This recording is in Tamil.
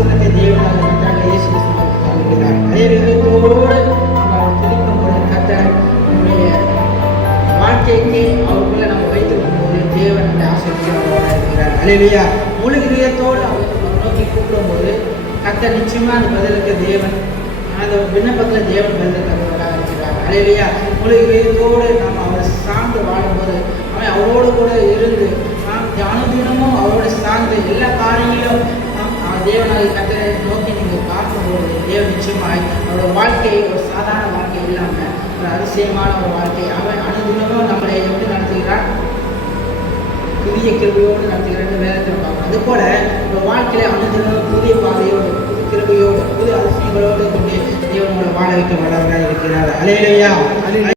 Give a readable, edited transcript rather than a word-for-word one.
ஆசீர்வாதத்தை தேவனால் கர்த்தராகிய இயேசு கிறிஸ்து நமக்கு தருகிறார். அதே விதத்தோடு நம்ம துதிக்கும் போது கர்த்தர் நம்முடைய வாழ்க்கைக்கு அவருக்குள்ள நம்ம வைத்திருக்கும் போது தேவன் நம்மை ஆசீர்வதிக்கிறவராக இருக்கிறார். அல்லேலூயா. முழு இதயத்தோடு அவர் நோக்கி கூப்பிடும்போது கர்த்தர் நிச்சயமா அந்த பதிலுக்கு தேவன் அந்த விண்ணப்பத்தில் தேவன் பதில் தருவதாக இருக்கிறார். அல்லேலூயா. முழு இதயத்தோடு நாம் அவரை சார்ந்து வாழும்போது அவன் அவரோடு கூட இருந்து அனுதினமும் அவரோட சார்ந்து எல்லா காரியங்களும் தேவனாக கர்த்தரை நோக்கி நீங்கள் பார்க்கும்போது தேவன் நிச்சயமாய் அவரோட வாழ்க்கை ஒரு சாதாரண வாழ்க்கை இல்லாமல் ஒரு அதிசயமான ஒரு வாழ்க்கை அவன் அனுதினமும் நம்மளை எப்படி நடத்துகிறான், புதிய கிருபையோடு நடத்துகிறான்னு வேதத்தில் பார்க்கணும். அதுபோல ஒரு வாழ்க்கையில அனுதினமும் புதிய பாதையோடு புது கிருபையோடு புது அதிசயங்களோடு கொண்டு தேவனோட வாழ வைக்க வளர்கிறார் இருக்கிறார். அல்லேலூயா.